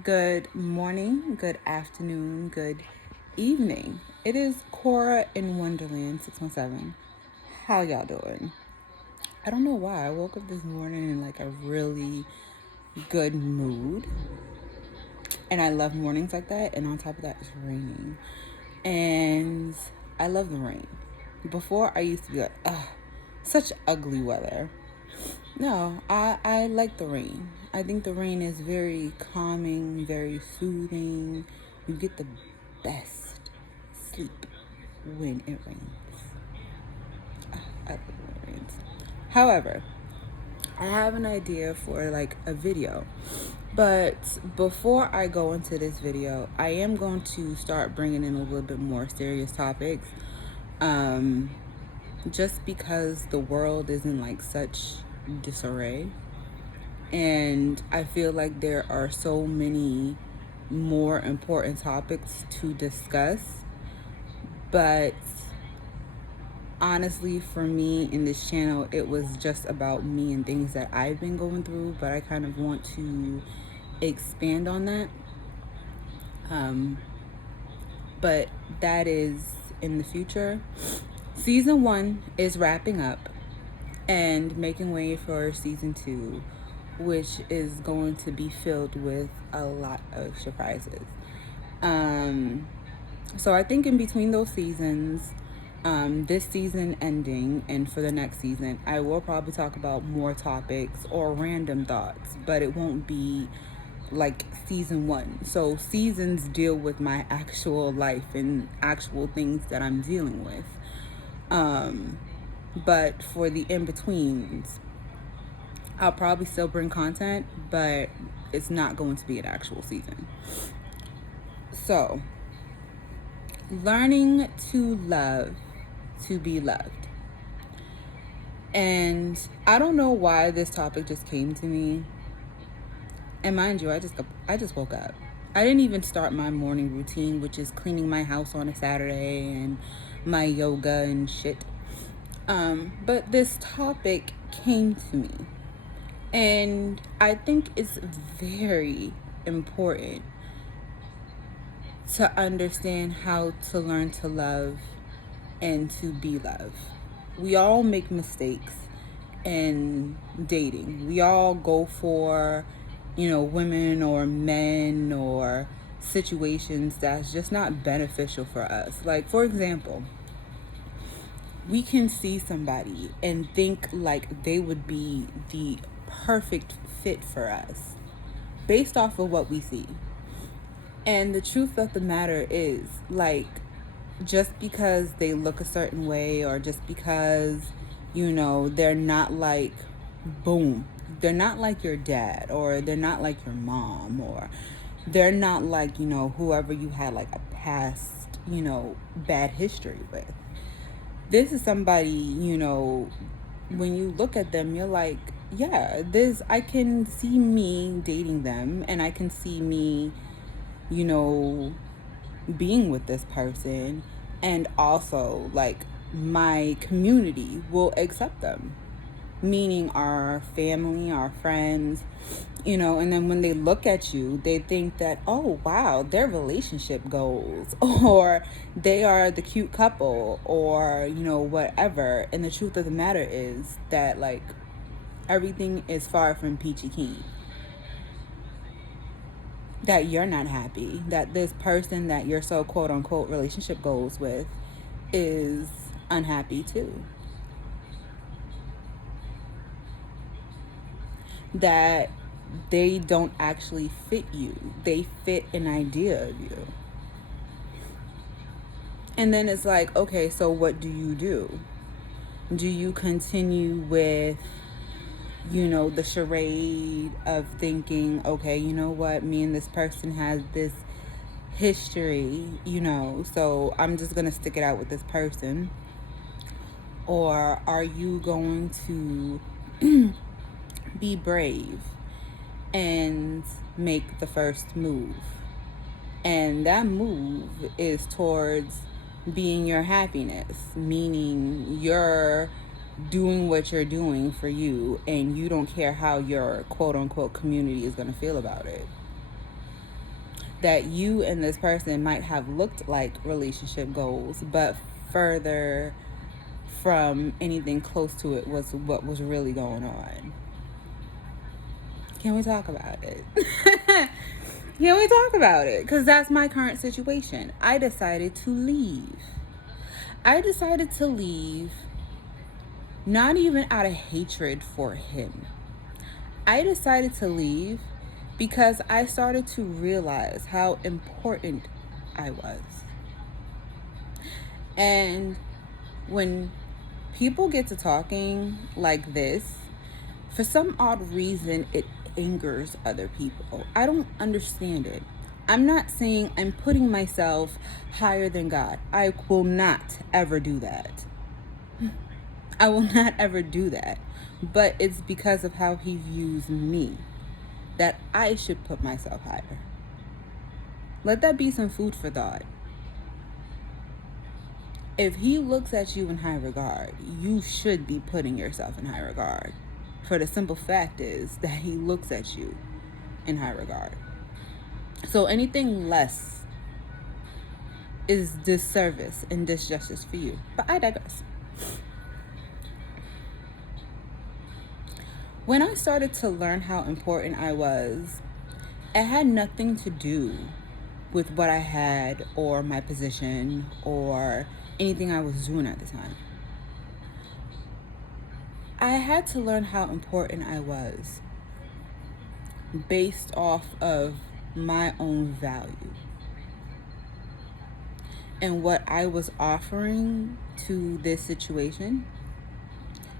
Good morning, good afternoon, good evening. It is Cora in Wonderland 617. How y'all doing? I don't know why. I woke up this morning in like a really good mood. And I love mornings like that. And on top of that, it's raining. And I love the rain. Before, I used to be like, ugh, such ugly weather. No, I like the rain. I think the rain is very calming, very soothing. You get the best sleep when it rains. I love when it rains. However, I have an idea for like a video. But before I go into this video, I am going to start bringing in a little bit more serious topics. Just because the world is in like such disarray. And I feel like there are so many more important topics to discuss. But honestly, for me in this channel, it was just about me and things that I've been going through. But I kind of want to expand on that. But that is in the future. Season 1 is wrapping up and making way for season 2, which is going to be filled with a lot of surprises. So I think in between those seasons, this season ending and for the next season, I will probably talk about more topics or random thoughts, but it won't be like season 1. So seasons deal with my actual life and actual things that I'm dealing with. But for the in-betweens, I'll probably still bring content, but it's not going to be an actual season. So, learning to love to be loved. And I don't know why this topic just came to me. And mind you, I just woke up. I didn't even start my morning routine, which is cleaning my house on a Saturday and my yoga and shit. But this topic came to me. And I think it's very important to understand how to learn to love and to be loved. We all make mistakes in dating. We all go for, women or men or situations that's just not beneficial for us. Like, for example, we can see somebody and think like they would be the perfect fit for us based off of what we see. And the truth of the matter is, like, just because they look a certain way or just because, they're not like, boom, they're not like your dad or they're not like your mom or they're not like, whoever you had like a past, bad history with. This is somebody, when you look at them, you're like, yeah, I can see me dating them and I can see me, being with this person, and also like my community will accept them, meaning our family, our friends, and then when they look at you, they think that, oh wow, their relationship goals or they are the cute couple or whatever. And the truth of the matter is that like everything is far from peachy keen. That you're not happy, that this person that your so quote unquote relationship goes with is unhappy too. That they don't actually fit you, they fit an idea of you. And then it's like, okay, so what do you do? Do you continue with, the charade of thinking, okay, you know what, me and this person has this history, so I'm just going to stick it out with this person? Or are you going to be brave and make the first move? And that move is towards being your happiness, meaning you're doing what you're doing for you and you don't care how your quote unquote community is going to feel about it. that you and this person might have looked like relationship goals, but further from anything close to it was what was really going on. Can we talk about it? Can we talk about it? Because that's my current situation. I decided to leave. Not even out of hatred for him. I decided to leave because I started to realize how important I was. And when people get to talking like this, for some odd reason, it angers other people. I don't understand it. I'm not saying I'm putting myself higher than God. I will not ever do that. I will not ever do that. But it's because of how he views me that I should put myself higher. Let that be some food for thought. If he looks at you in high regard, you should be putting yourself in high regard. For the simple fact is that he looks at you in high regard. So anything less is disservice and disjustice for you. But I digress. When I started to learn how important I was, it had nothing to do with what I had or my position or anything I was doing at the time. I had to learn how important I was based off of my own value and what I was offering to this situation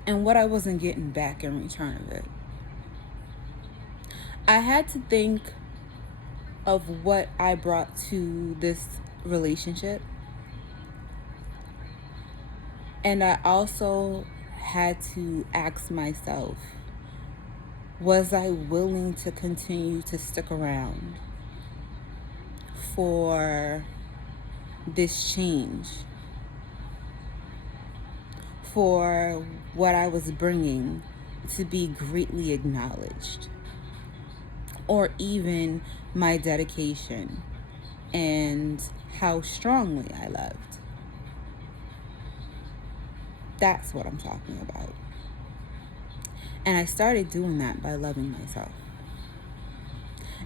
and what I wasn't getting back in return of it. I had to think of what I brought to this relationship, and I also had to ask myself, was I willing to continue to stick around for this change, for what I was bringing to be greatly acknowledged, or even my dedication and how strongly I loved? That's what I'm talking about. And I started doing that by loving myself.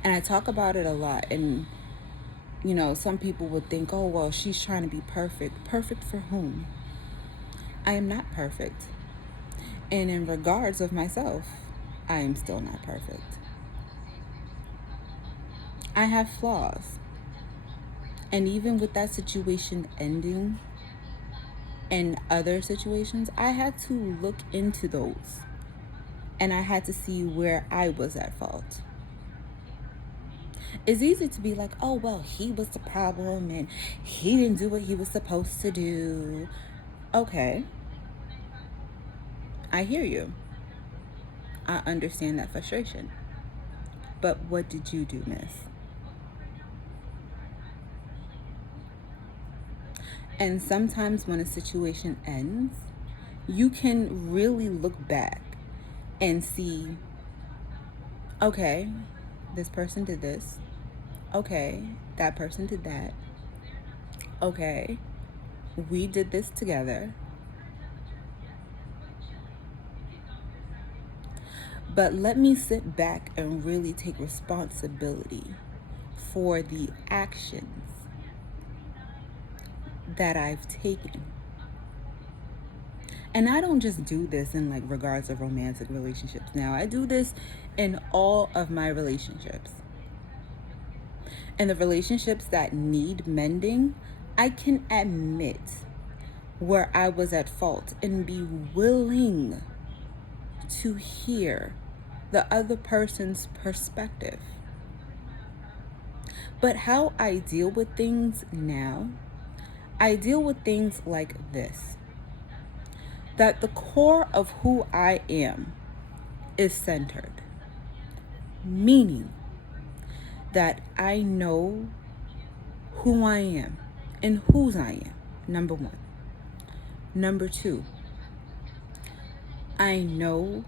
And I talk about it a lot. And, some people would think, oh, well, she's trying to be perfect. Perfect for whom? I am not perfect. And in regards of myself, I am still not perfect. I have flaws. And even with that situation ending and other situations, I had to look into those. And I had to see where I was at fault. It's easy to be like, oh, well, he was the problem and he didn't do what he was supposed to do. Okay. I hear you. I understand that frustration. But what did you do, miss? And sometimes when a situation ends, you can really look back and see, okay, this person did this. Okay, that person did that. Okay, we did this together. But let me sit back and really take responsibility for the actions that I've taken. And I don't just do this in regards of romantic relationships now. I do this in all of my relationships. And the relationships that need mending, I can admit where I was at fault and be willing to hear the other person's perspective. But how I deal with things now, I deal with things like this. That the core of who I am is centered. Meaning that I know who I am and whose I am, number one. Number two, I know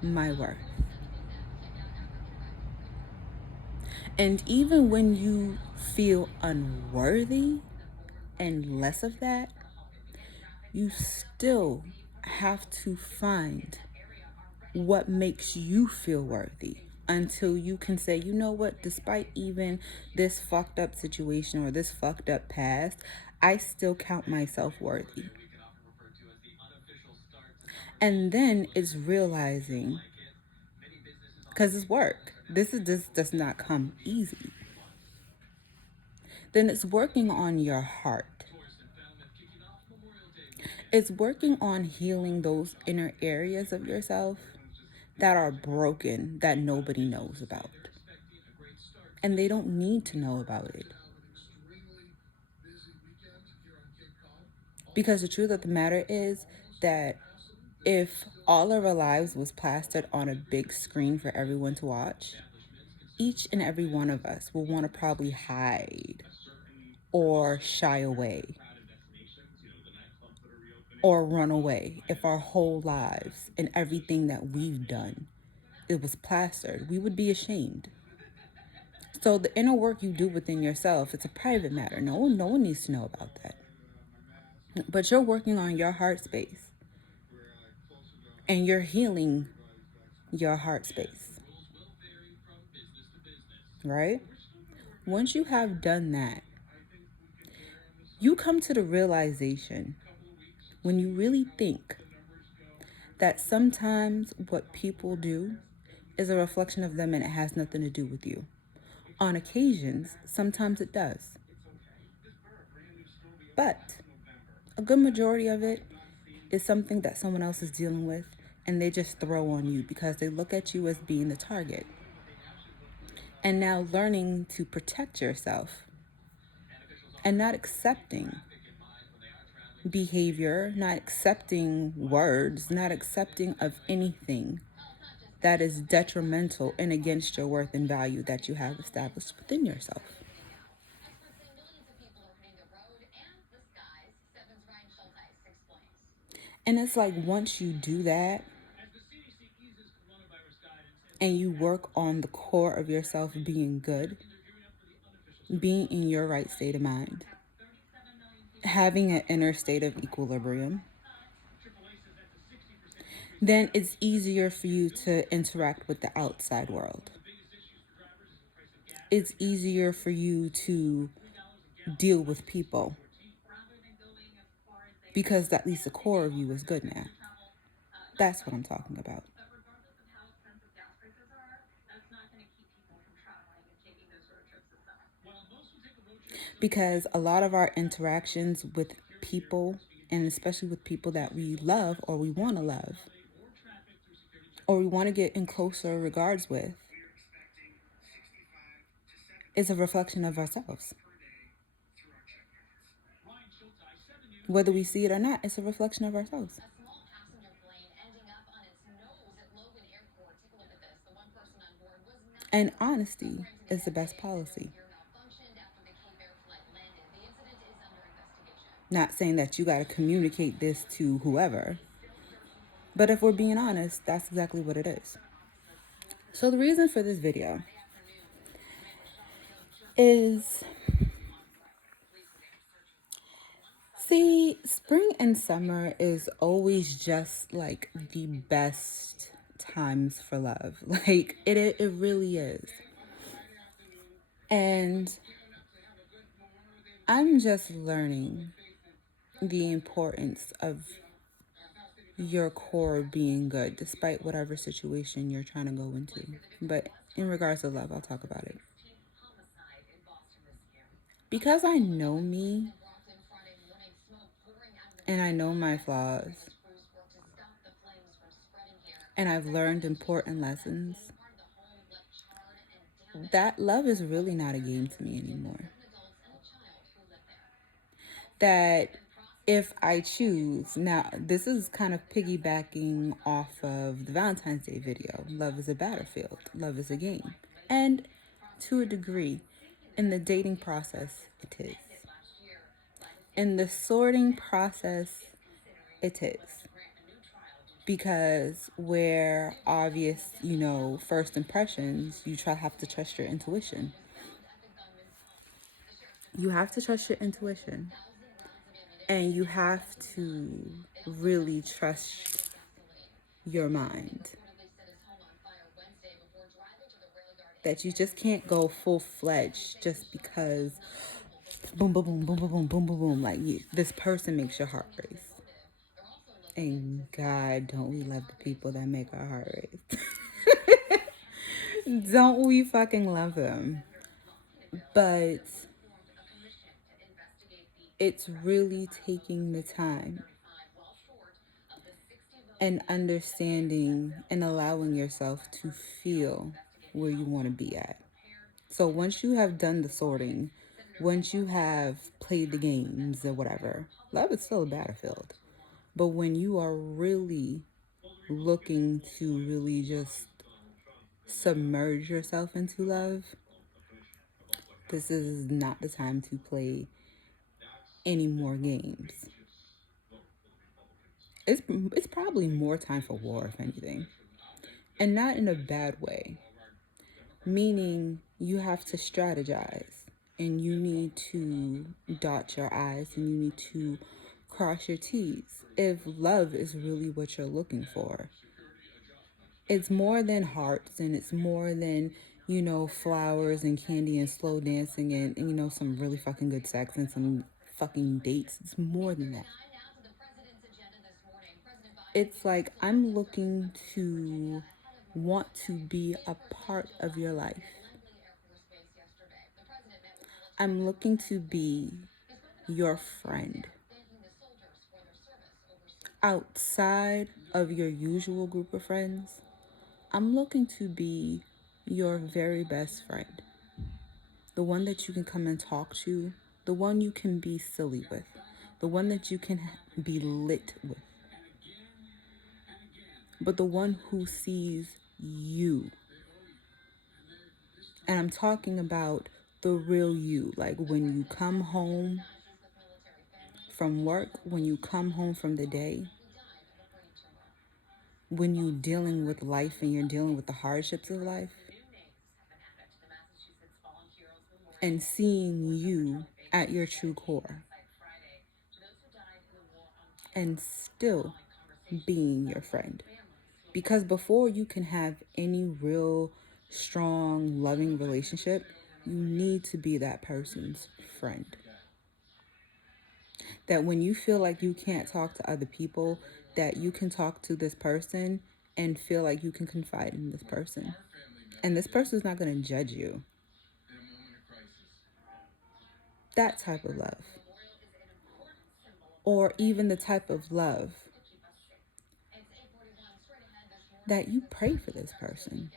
my worth. And even when you feel unworthy and less of that, you still have to find what makes you feel worthy until you can say, you know what, despite even this fucked up situation or this fucked up past, I still count myself worthy. And then it's realizing, because it's work, this does not come easy. Then it's working on your heart. It's working on healing those inner areas of yourself that are broken that nobody knows about. And they don't need to know about it. Because the truth of the matter is that if all of our lives was plastered on a big screen for everyone to watch, each and every one of us will want to probably hide or shy away or run away if our whole lives and everything that we've done, it was plastered. We would be ashamed. So the inner work you do within yourself, it's a private matter. No one needs to know about that. But you're working on your heart space and you're healing your heart space. Right? Once you have done that, you come to the realization when you really think that sometimes what people do is a reflection of them and it has nothing to do with you. On occasions, sometimes it does. But a good majority of it is something that someone else is dealing with and they just throw on you because they look at you as being the target. And now learning to protect yourself and not accepting behavior, not accepting words, not accepting of anything that is detrimental and against your worth and value that you have established within yourself. And it's like once you do that and you work on the core of yourself being good, being in your right state of mind, having an inner state of equilibrium, then it's easier for you to interact with the outside world. It's easier for you to deal with people because at least the core of you is good now. That's what I'm talking about. Because a lot of our interactions with people, and especially with people that we love or we want to love, or we want to get in closer regards with, is a reflection of ourselves. Whether we see it or not, it's a reflection of ourselves. And honesty is the best policy. Not saying that you got to communicate this to whoever, but if we're being honest, that's exactly what it is. So the reason for this video is, see, spring and summer is always just like the best times for love. Like it really is. And I'm just learning the importance of your core being good despite whatever situation you're trying to go into. But in regards to love, I'll talk about it. Because I know me and I know my flaws and I've learned important lessons, that love is really not a game to me anymore. That if I choose, now this is kind of piggybacking off of the Valentine's Day video, love is a battlefield, love is a game. And to a degree, in the dating process, it is. In the sorting process, it is. Because where obvious, first impressions, have to trust your intuition. You have to trust your intuition. And you have to really trust your mind. That you just can't go full-fledged just because boom, boom, boom, boom, boom, boom, boom, boom, boom. Like this person makes your heart race. And God, don't we love the people that make our heart race? Don't we fucking love them? But it's really taking the time and understanding and allowing yourself to feel where you want to be at. So once you have done the sorting, once you have played the games or whatever, love is still a battlefield. But when you are really looking to really just submerge yourself into love, this is not the time to play any more games. It's probably more time for war, if anything. And not in a bad way. Meaning you have to strategize and you need to dot your I's and you need to cross your T's if love is really what you're looking for. It's more than hearts and it's more than, flowers and candy and slow dancing and some really fucking good sex and some fucking dates. It's more than that. It's like I'm looking to want to be a part of your life. I'm looking to be your friend. Outside of your usual group of friends, I'm looking to be your very best friend. The one that you can come and talk to, the one you can be silly with, the one that you can be lit with, but the one who sees you. And I'm talking about the real you, like when you come home from work, when you come home from the day, when you're dealing with life and you're dealing with the hardships of life, and seeing you at your true core, and still being your friend. Because before you can have any real strong, loving relationship, you need to be that person's friend. That when you feel like you can't talk to other people, that you can talk to this person and feel like you can confide in this person. And this person is not going to judge you. That type of love. Or even the type of love that you pray for this person.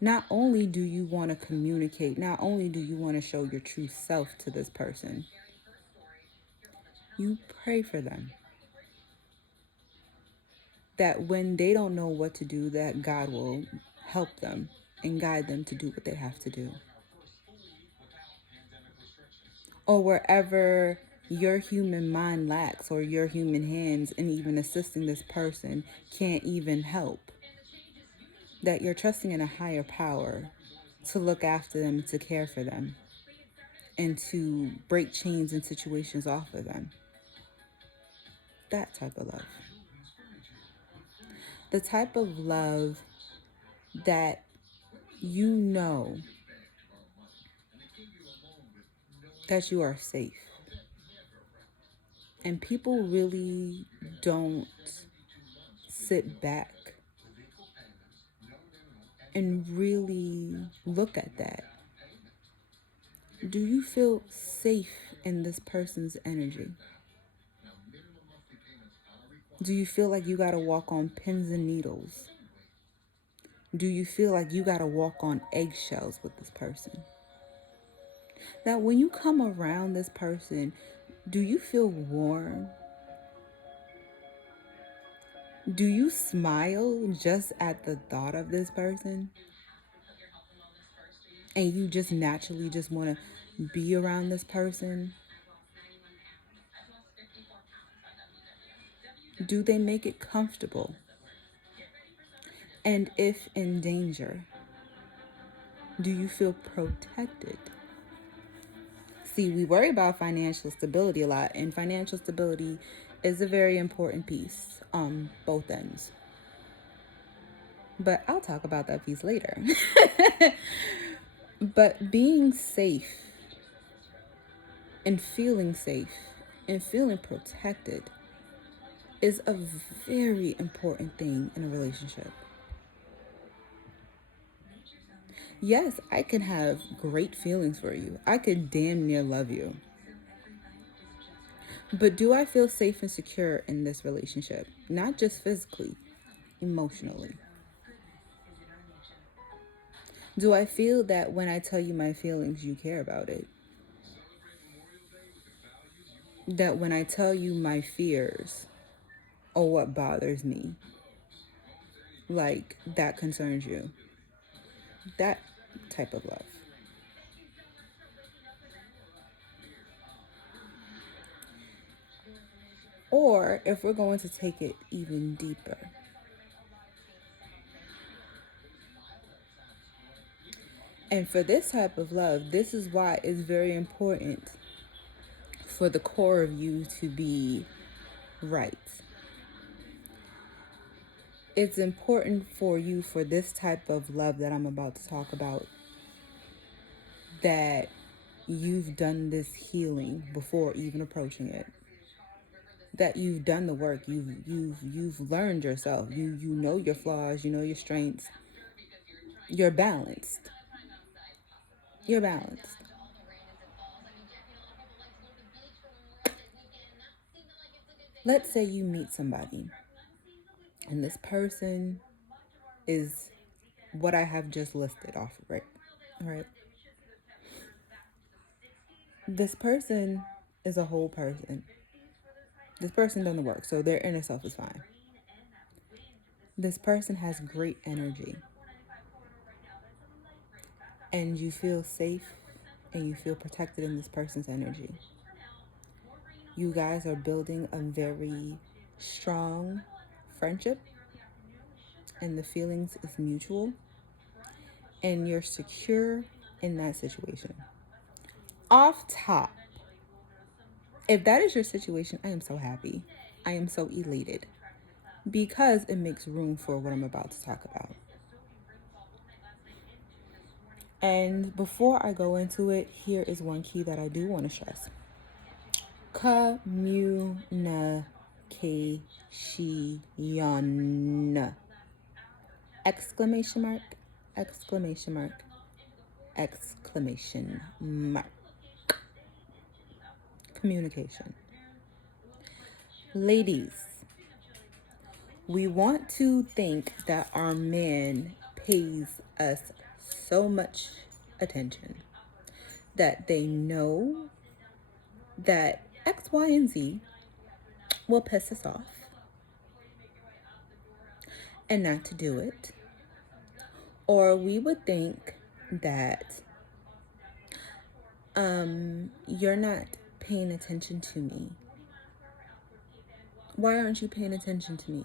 Not only do you want to communicate, not only do you want to show your true self to this person, you pray for them. That when they don't know what to do, that God will help them and guide them to do what they have to do. Or wherever your human mind lacks or your human hands in even assisting this person can't even help, that you're trusting in a higher power to look after them, to care for them, and to break chains and situations off of them. That type of love. The type of love that you know that you are safe. And people really don't sit back and really look at that. Do you feel safe in this person's energy? Do you feel like you gotta walk on pins and needles? Do you feel like you gotta walk on eggshells with this person? Now, when you come around this person, do you feel warm? Do you smile just at the thought of this person? And you just naturally just want to be around this person? Do they make it comfortable? And if in danger, do you feel protected? See, we worry about financial stability a lot, and financial stability is a very important piece on both ends. But I'll talk about that piece later. But being safe and feeling protected is a very important thing in a relationship. Yes, I can have great feelings for you. I could damn near love you. But do I feel safe and secure in this relationship? Not just physically, emotionally. Do I feel that when I tell you my feelings, you care about it? That when I tell you my fears or what bothers me, like that concerns you? That type of love. Or if we're going to take it even deeper, and for this type of love, this is why it's very important for the core of you to be right. It's important for you, for this type of love that I'm about to talk about, that you've done this healing before even approaching it. That you've done the work, you've learned yourself. You know your flaws, you know your strengths. You're balanced. You're balanced. Let's say you meet somebody and this person is what I have just listed off, right? All right. This person is a whole person. This person done the work, so their inner self is fine. This person has great energy. And you feel safe and you feel protected in this person's energy. You guys are building a very strong friendship, and the feelings is mutual, and you're secure in that situation. Off top, if that is your situation, I am so happy. I am so elated because it makes room for what I'm about to talk about. And before I go into it, here is one key that I do want to stress. Communication. Exclamation mark, exclamation mark, exclamation mark. Communication. Ladies, we want to think that our man pays us so much attention that they know that X, Y, and Z will piss us off and not to do it. Or we would think that you're not paying attention to me. Why aren't you paying attention to me?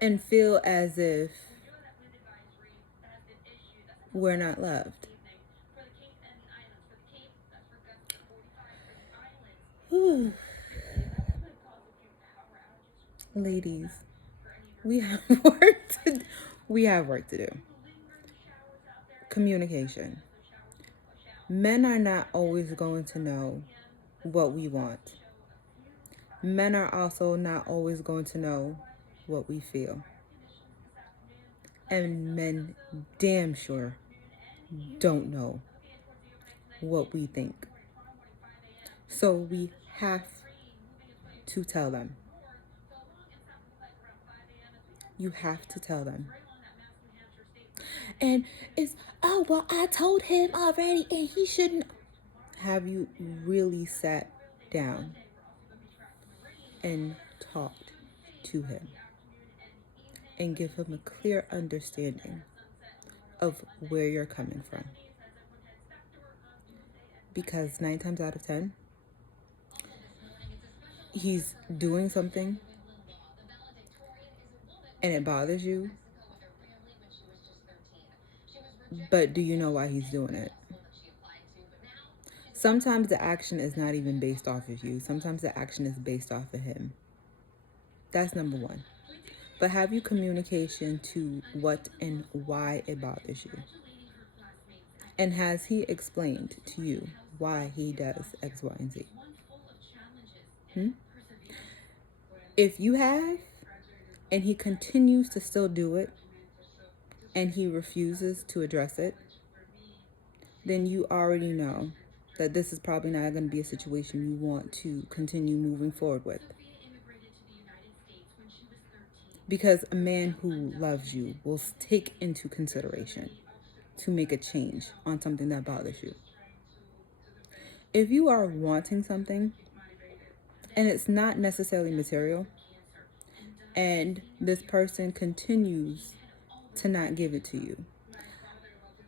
And feel as if we're not loved. Whew. Ladies, we have work to do. Communication. Men are not always going to know what we want. Men are also not always going to know what we feel. And men damn sure don't know what we think. So we have to tell them. You have to tell them. And it's, oh, well, I told him already and he shouldn't. Have you really sat down and talked to him and give him a clear understanding of where you're coming from? Because 9 times out of 10, he's doing something and it bothers you, but do you know why he's doing it? Sometimes the action is not even based off of you. Sometimes the action is based off of him. That's number one. But have you communication to what and why it bothers you? And has he explained to you why he does X, Y, and Z? Hmm? If you have, and he continues to still do it, and he refuses to address it, then you already know that this is probably not going to be a situation you want to continue moving forward with. Because a man who loves you will take into consideration to make a change on something that bothers you. If you are wanting something and it's not necessarily material, and this person continues to not give it to you.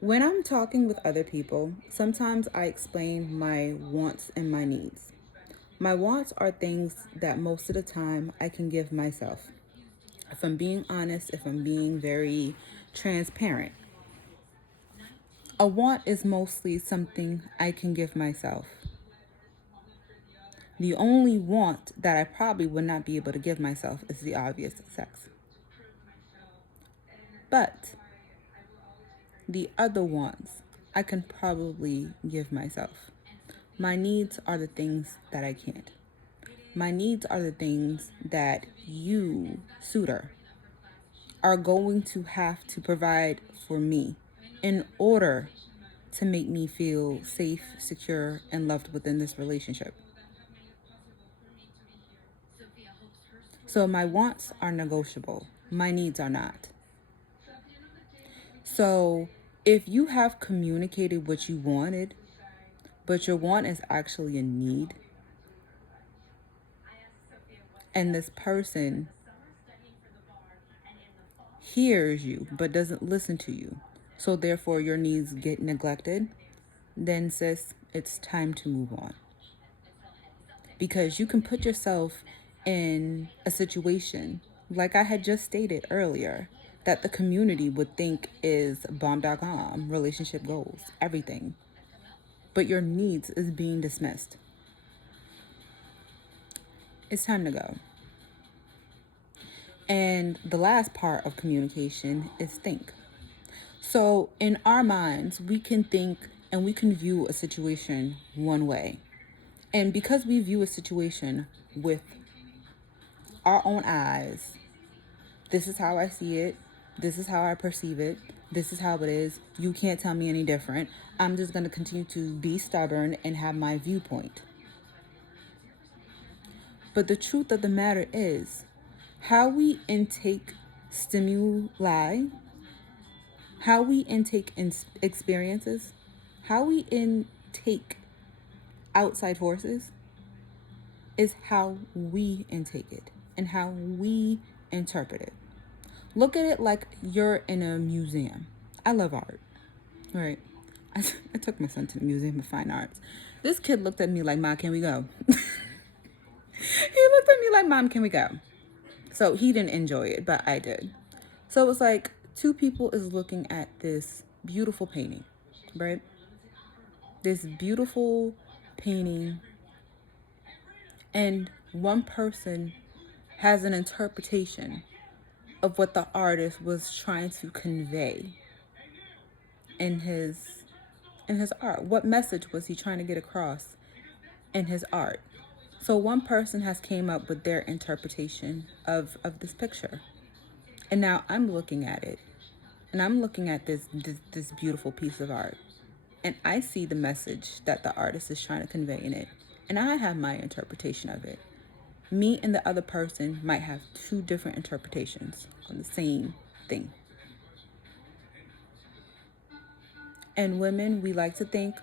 When I'm talking with other people, sometimes I explain my wants and my needs. My wants are things that most of the time I can give myself. If I'm being honest, if I'm being very transparent, a want is mostly something I can give myself. The only want that I probably would not be able to give myself is the obvious sex. But the other wants I can probably give myself. My needs are the things that I can't. My needs are the things that you, suitor, are going to have to provide for me in order to make me feel safe, secure, and loved within this relationship. So my wants are negotiable. My needs are not. So if you have communicated what you wanted, but your want is actually a need, and this person hears you but doesn't listen to you, so therefore your needs get neglected, then sis, it's time to move on. Because you can put yourself in a situation, like I had just stated earlier, that the community would think is bomb.com, relationship goals, everything. But your needs is being dismissed. It's time to go. And the last part of communication is think. So in our minds, we can think and we can view a situation one way. And because we view a situation with our own eyes, this is how I see it, this is how I perceive it, this is how it is, you can't tell me any different. I'm just going to continue to be stubborn and have my viewpoint. But the truth of the matter is, how we intake stimuli, how we intake experiences, how we intake outside forces is how we intake it and how we interpret it. Look at it like you're in a museum. I love art, right? I took my son to the Museum of Fine Arts. This kid looked at me like, Mom, can we go? He looked at me like, Mom, can we go? So he didn't enjoy it, but I did. So it was like two people is looking at this beautiful painting, right? This beautiful painting, and one person has an interpretation of what the artist was trying to convey in his art. What message was he trying to get across in his art? So one person has came up with their interpretation of this picture. And now I'm looking at it. And I'm looking at this beautiful piece of art. And I see the message that the artist is trying to convey in it. And I have my interpretation of it. Me and the other person might have two different interpretations on the same thing. And women, we like to think,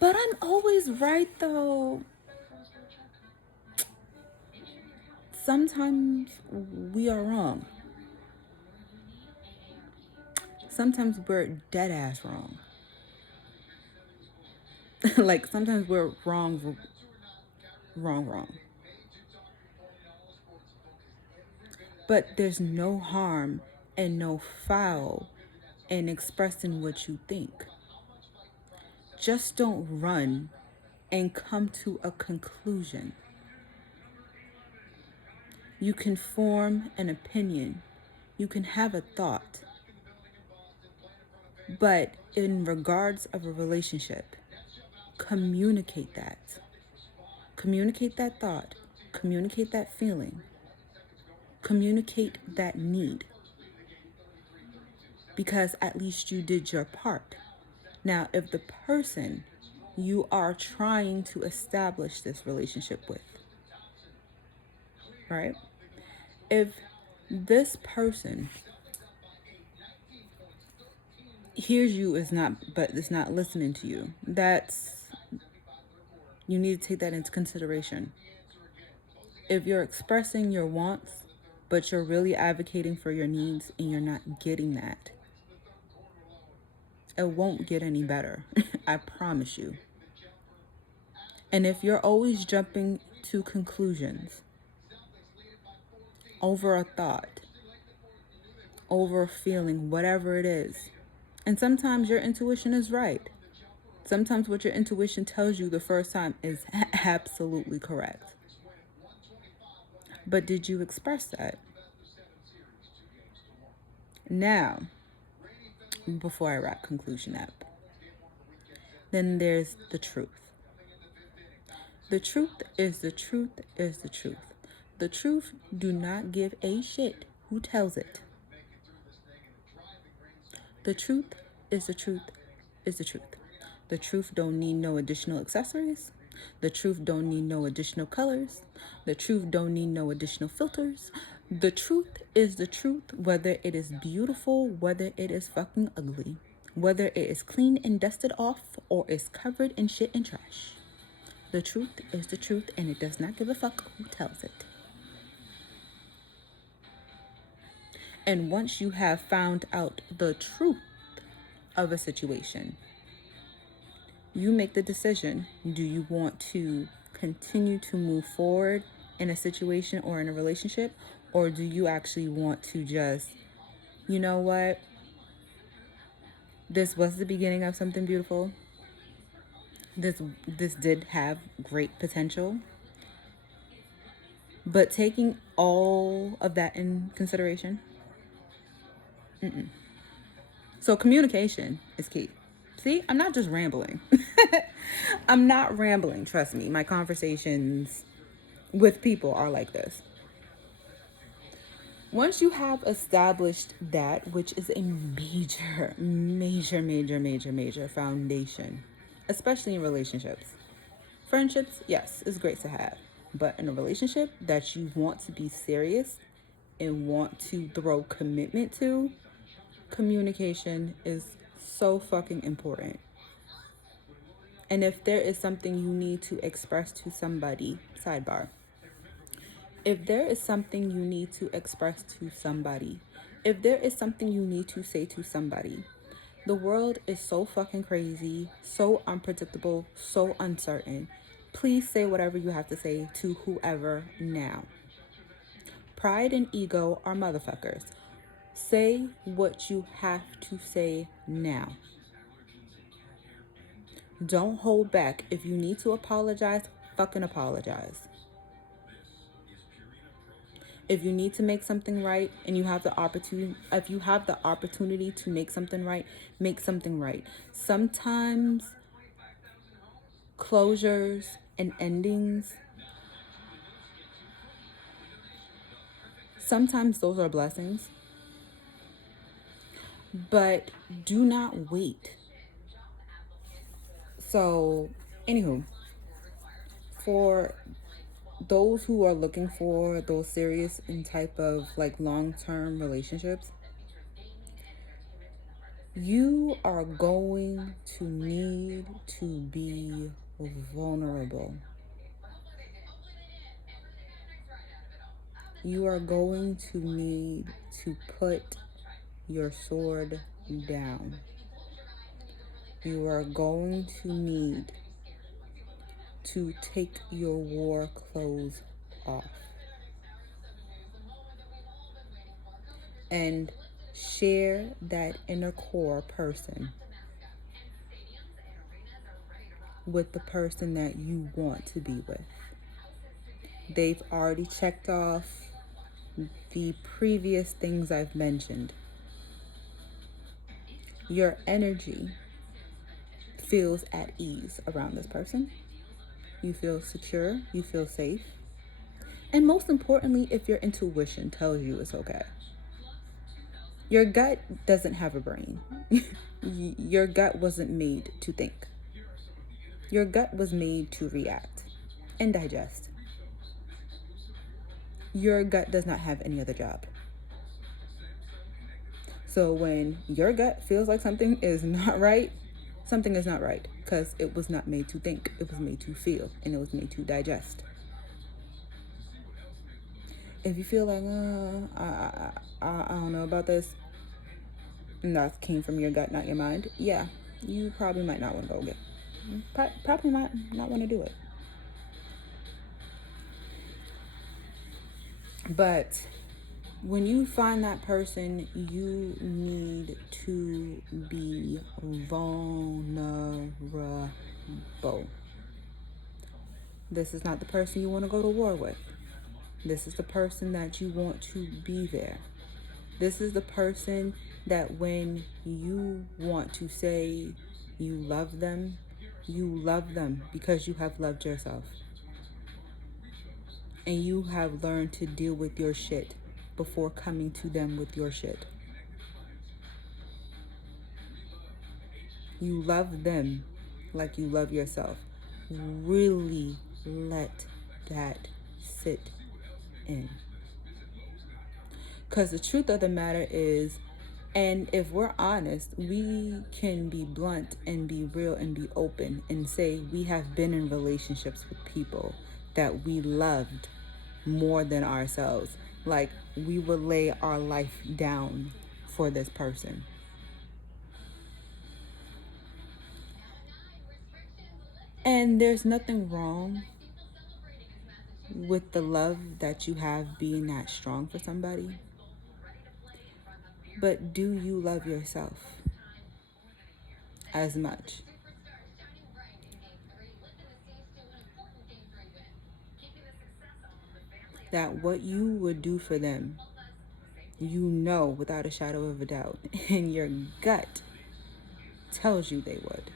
but I'm always right though. Sometimes we are wrong. Sometimes we're dead ass wrong. Like sometimes we're wrong. But there's no harm and no foul in expressing what you think. Just don't run and come to a conclusion. You can form an opinion. You can have a thought. But in regards of a relationship, communicate that. Communicate that thought. Communicate that feeling. Communicate that need. Because at least you did your part. Now, if the person you are trying to establish this relationship with, right? If this person hears you but is not listening to you, you need to take that into consideration. If you're expressing your wants, but you're really advocating for your needs and you're not getting that, it won't get any better. I promise you. And if you're always jumping to conclusions over a thought, over a feeling, whatever it is, and sometimes your intuition is right. Sometimes what your intuition tells you the first time is absolutely correct. But did you express that? Now, before I wrap conclusion up, then there's the truth. The truth is the truth is the truth. The truth do not give a shit who tells it. The truth is the truth is the truth. The truth don't need no additional accessories. The truth don't need no additional colors. The truth don't need no additional filters. The truth is the truth, whether it is beautiful, whether it is fucking ugly, whether it is clean and dusted off, or is covered in shit and trash. The truth is the truth, and it does not give a fuck who tells it. And once you have found out the truth of a situation, you make the decision. Do you want to continue to move forward in a situation or in a relationship? Or do you actually want to just, you know what? This was the beginning of something beautiful. This did have great potential. But taking all of that in consideration. So communication is key. See, I'm not just rambling. I'm not rambling, trust me. My conversations with people are like this. Once you have established that, which is a major, major, major, major, major foundation, especially in relationships. Friendships, yes, it's great to have. But in a relationship that you want to be serious and want to throw commitment to, communication is so fucking important. And if there is something you need to express to somebody, sidebar. If there is something you need to express to somebody, if there is something you need to say to somebody, the world is so fucking crazy, so unpredictable, so uncertain. Please say whatever you have to say to whoever now. Pride and ego are motherfuckers. Say what you have to say now. Don't hold back. If you need to apologize, fucking apologize. If you need to make something right and you have the opportunity, if you have the opportunity to make something right, make something right. Sometimes closures and endings, sometimes those are blessings. But do not wait. So, anywho, for those who are looking for those serious and type of like long-term relationships, you are going to need to be vulnerable. You are going to need to put your sword down. You are going to need to take your war clothes off. and share that inner core person with the person that you want to be with. They've already checked off the previous things I've mentioned. Your energy feels at ease around this person. You feel secure, you feel safe. And most importantly, if your intuition tells you it's okay. Your gut doesn't have a brain. Your gut wasn't made to think. Your gut was made to react and digest. Your gut does not have any other job. So when your gut feels like something is not right, something is not right, because it was not made to think. It was made to feel, and it was made to digest. If you feel like, I don't know about this, and that came from your gut, not your mind, yeah, you probably might not want to go get. Probably might not want to do it. But when you find that person, you need to be vulnerable. This is not the person you want to go to war with. This is the person that you want to be there. This is the person that when you want to say you love them because you have loved yourself. And you have learned to deal with your shit before coming to them with your shit. You love them like you love yourself. Really let that sit in. Because the truth of the matter is, and if we're honest, we can be blunt and be real and be open and say we have been in relationships with people that we loved more than ourselves. Like we would lay our life down for this person. And there's nothing wrong with the love that you have being that strong for somebody. But do you love yourself as much? That what you would do for them, you know without a shadow of a doubt, and your gut tells you they would.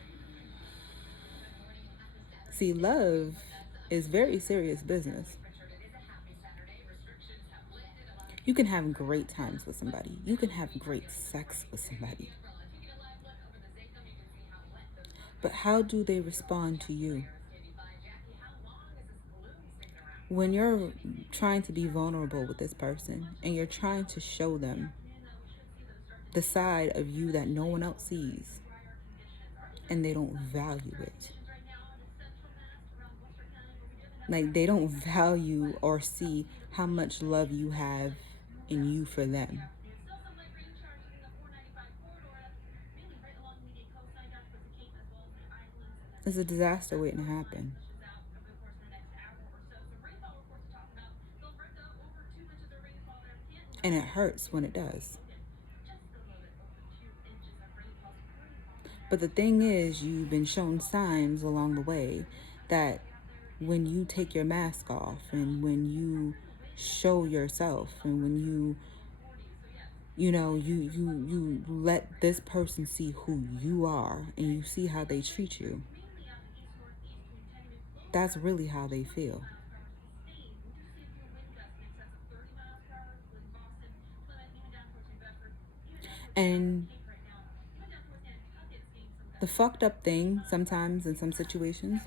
See, love is very serious business. You can have great times with somebody. You can have great sex with somebody. But how do they respond to you? When you're trying to be vulnerable with this person and you're trying to show them the side of you that no one else sees and they don't value it. Like they don't value or see how much love you have in you for them. It's a disaster waiting to happen. And it hurts when it does. But the thing is, you've been shown signs along the way that when you take your mask off and when you show yourself and when you let this person see who you are and you see how they treat you, that's really how they feel. And the fucked up thing sometimes in some situations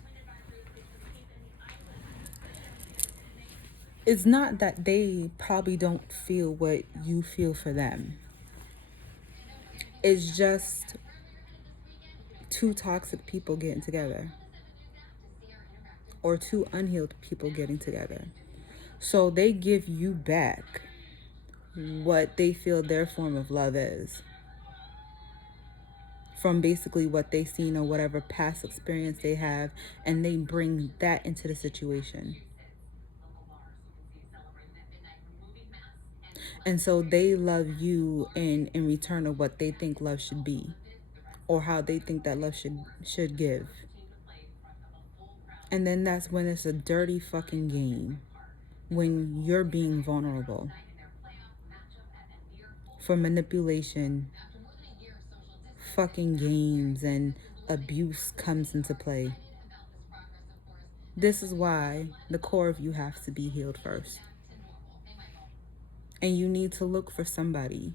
is not that they probably don't feel what you feel for them. It's just two toxic people getting together or two unhealed people getting together. So they give you back what they feel their form of love is from basically what they've seen or whatever past experience they have, and they bring that into the situation. And so they love you in return of what they think love should be, or how they think that love should give. And then that's when it's a dirty fucking game, when you're being vulnerable for manipulation, fucking games, and abuse comes into play. This is why the core of you has to be healed first. And you need to look for somebody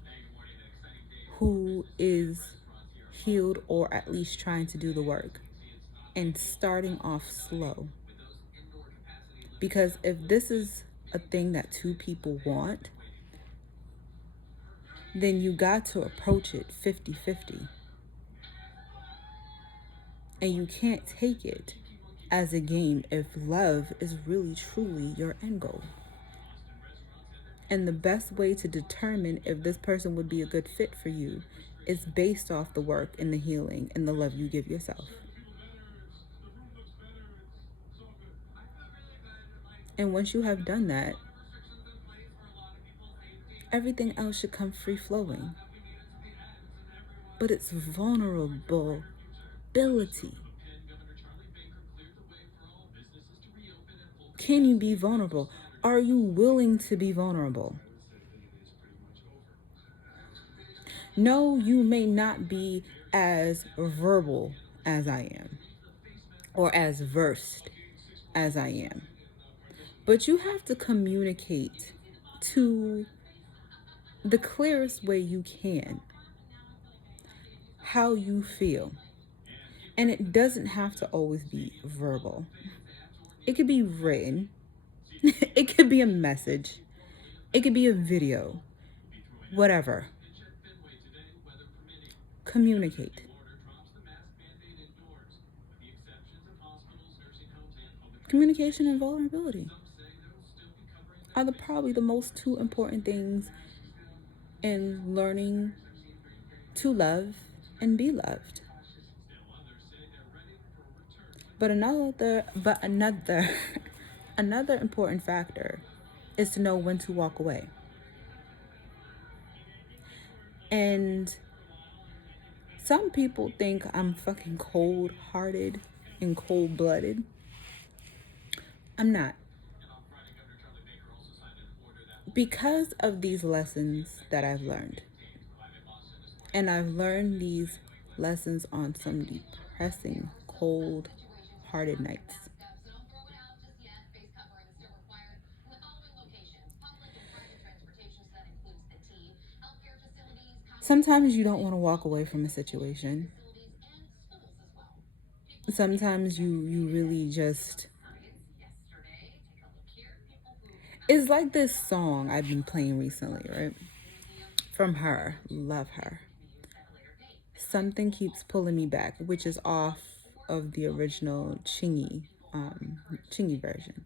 who is healed, or at least trying to do the work, and starting off slow. Because if this is a thing that two people want, then you got to approach it 50-50. And you can't take it as a game if love is really truly your end goal. And the best way to determine if this person would be a good fit for you is based off the work and the healing and the love you give yourself. And once you have done that, everything else should come free flowing. But it's vulnerability. Can you be vulnerable? Are you willing to be vulnerable? No, you may not be as verbal as I am, or as versed as I am, but you have to communicate to the clearest way you can how you feel. And it doesn't have to always be verbal. It could be written. It could be a message. It could be a video. Whatever. Communicate. Communication and vulnerability are probably the most two important things in learning to love and be loved. But another another important factor is to know when to walk away. And some people think I'm fucking cold-hearted and cold-blooded. I'm not. Because of these lessons that I've learned. And I've learned these lessons on some depressing, cold-hearted nights. Sometimes you don't want to walk away from a situation. Sometimes you really just... It's like this song I've been playing recently, right? From her. Love her. Something Keeps Pulling Me Back, which is off of the original Chingy version.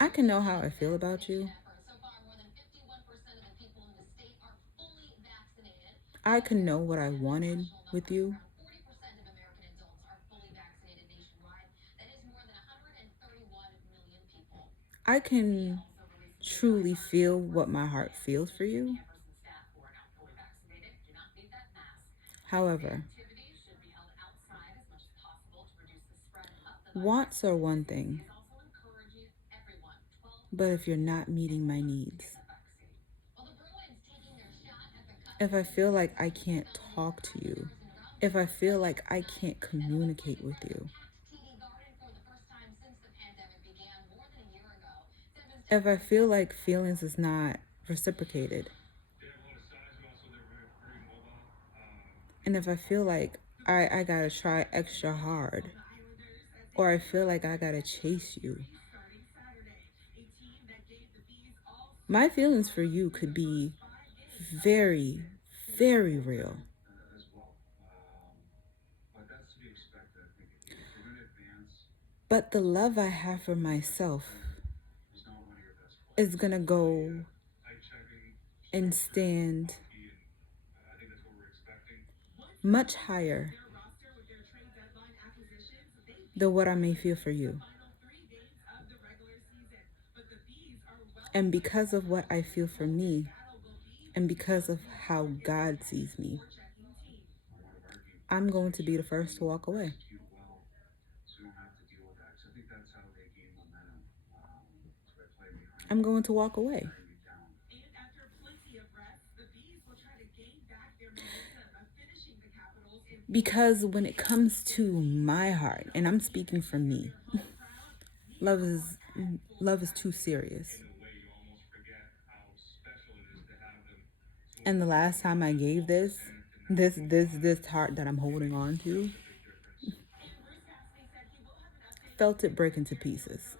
I can know how I feel about you. I can know what I wanted with you. I can truly feel what my heart feels for you. However, wants are one thing, but if you're not meeting my needs, if I feel like I can't talk to you, if I feel like I can't communicate with you, if I feel like feelings is not reciprocated, and if I feel like I gotta try extra hard, or I feel like I gotta chase you, my feelings for you could be very, very real. But the love I have for myself is gonna go and stand much higher than what I may feel for you. And because of what I feel for me, and because of how God sees me, I'm going to be the first to walk away. I'm going to walk away. Because when it comes to my heart, and I'm speaking for me, love is love is too serious. And the last time I gave this heart that I'm holding on to, felt it break into pieces.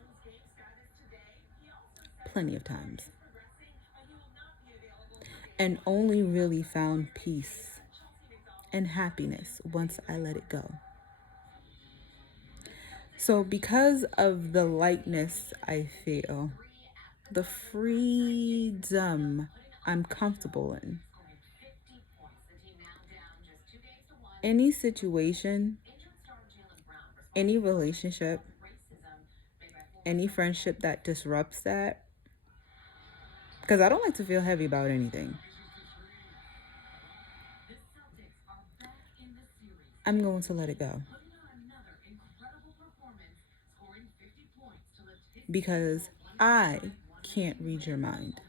Plenty of times. And only really found peace and happiness once I let it go. So because of the lightness I feel, the freedom I'm comfortable in, any situation, any relationship, any friendship that disrupts that, because I don't like to feel heavy about anything, I'm going to let it go. Because I can't read your mind.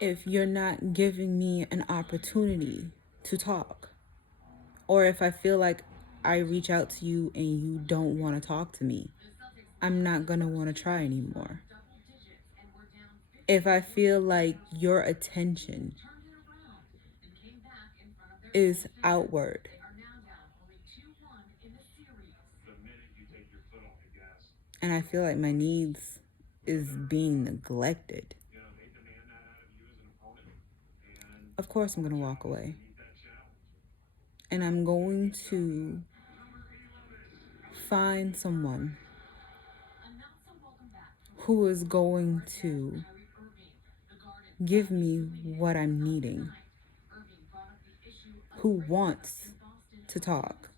If you're not giving me an opportunity to talk, or if I feel like I reach out to you and you don't want to talk to me, I'm not going to want to try anymore. If I feel like your attention is outward and I feel like my needs is being neglected, of course I'm going to walk away. And I'm going to find someone who is going to give me what I'm needing, who wants to talk,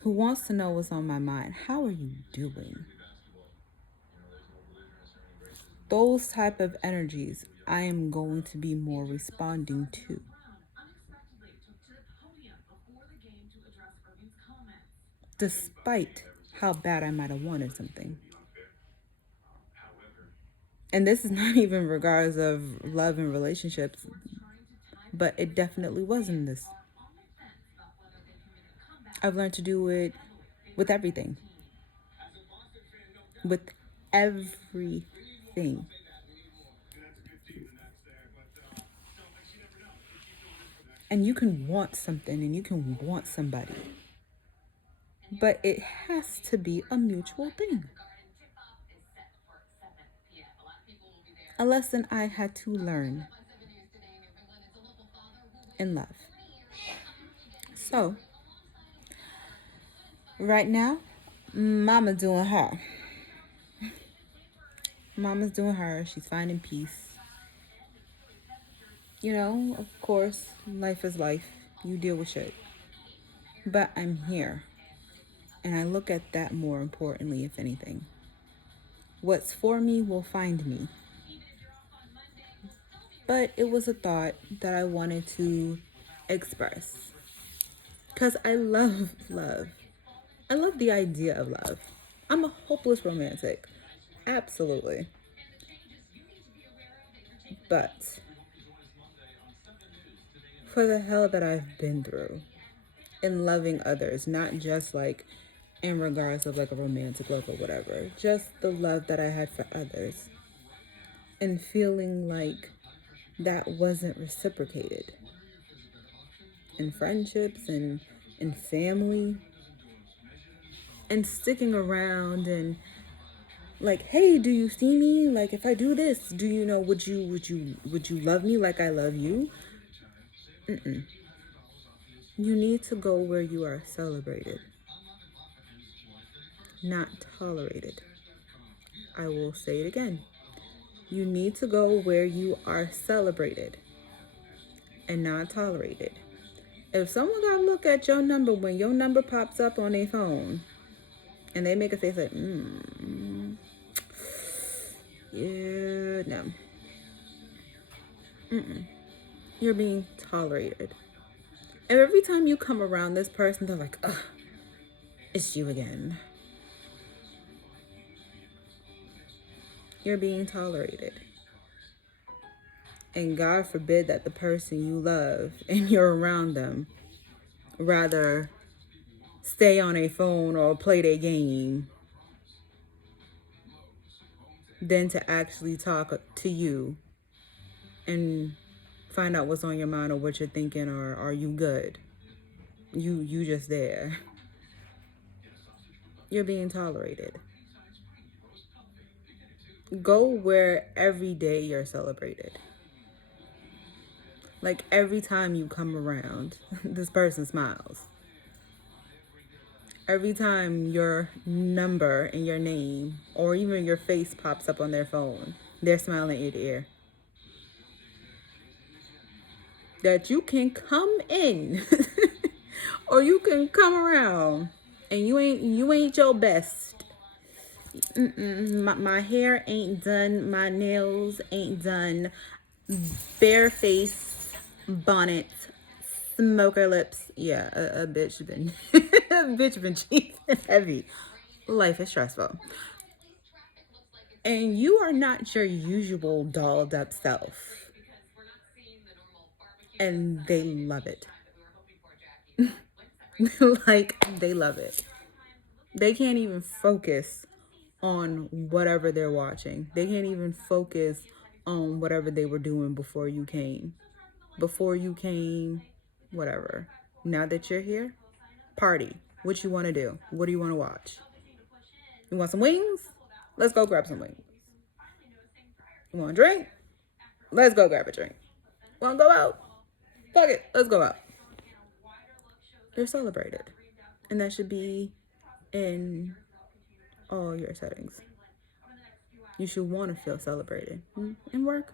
who wants to know what's on my mind. How are you doing? Those type of energies I am going to be more responding to. Despite how bad I might have wanted something. And this is not even regards of love and relationships, but it definitely was in this. I've learned to do it with everything. With everything. And you can want something and you can want somebody. But it has to be a mutual thing. A lesson I had to learn in love. So, right now, Mama doing her. Mama's doing her. She's finding peace. You know, of course, life is life. You deal with shit. But I'm here. And I look at that more importantly, if anything. What's for me will find me. But it was a thought that I wanted to express. Because I love love. I love the idea of love. I'm a hopeless romantic. Absolutely. But for the hell that I've been through in loving others, not just like in regards of like a romantic love or whatever, just the love that I had for others and feeling like that wasn't reciprocated in friendships and in family and sticking around and like, hey, do you see me? Like, if I do this, do you know, would you love me like I love you? Mm-mm. You need to go where you are celebrated, not tolerated. I will say it again. You need to go where you are celebrated and not tolerated. If someone gotta look at your number when your number pops up on their phone and they make a face like, yeah, no. You're being tolerated. And every time you come around this person, they're like, ugh, it's you again. You're being tolerated. And God forbid that the person you love and you're around them rather stay on a phone or play their game than to actually talk to you and find out what's on your mind or what you're thinking, or are you good? You just there. You're being tolerated. Go where every day you're celebrated. Like every time you come around, this person smiles. Every time your number and your name or even your face pops up on their phone, they're smiling ear to ear. That you can come in or you can come around and you ain't your best. My hair ain't done, my nails ain't done, bare face, bonnet, smoker lips. Yeah, a bitch been a bitch been cheap and heavy. Life is stressful. And you are not your usual dolled up self. And they love it. Like, they love it. They can't even focus on whatever they're watching. They can't even focus on whatever they were doing before you came. Before you came, whatever. Now that you're here, party. What you want to do? What do you want to watch? You want some wings? Let's go grab some wings. You want a drink? Let's go grab a drink. Want to go out? Fuck it. Let's go out. They're celebrated. And that should be in all your settings. You should want to feel celebrated. In work,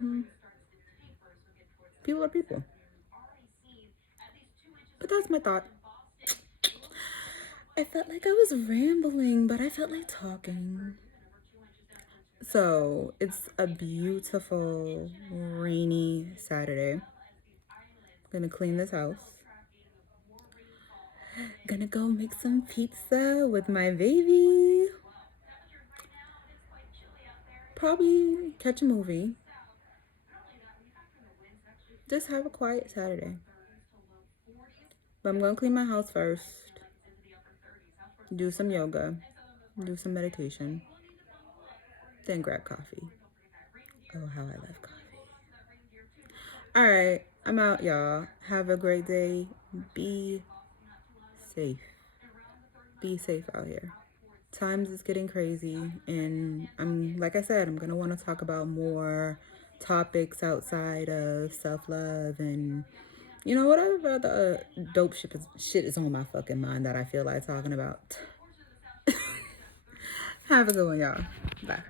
people are people. But that's my thought. I felt like I was rambling, but I felt like talking. So it's a beautiful, rainy Saturday. Gonna clean this house. Gonna go make some pizza with my baby. Probably catch a movie. Just have a quiet Saturday. But I'm gonna clean my house first. Do some yoga. Do some meditation. Then grab coffee. Oh, how I love coffee. All right, I'm out, y'all. Have a great day. Be safe. Be safe out here. Times is getting crazy, and like I said, I'm gonna want to talk about more topics outside of self-love and whatever other dope shit is on my fucking mind that I feel like talking about. Have a good one, y'all. Bye.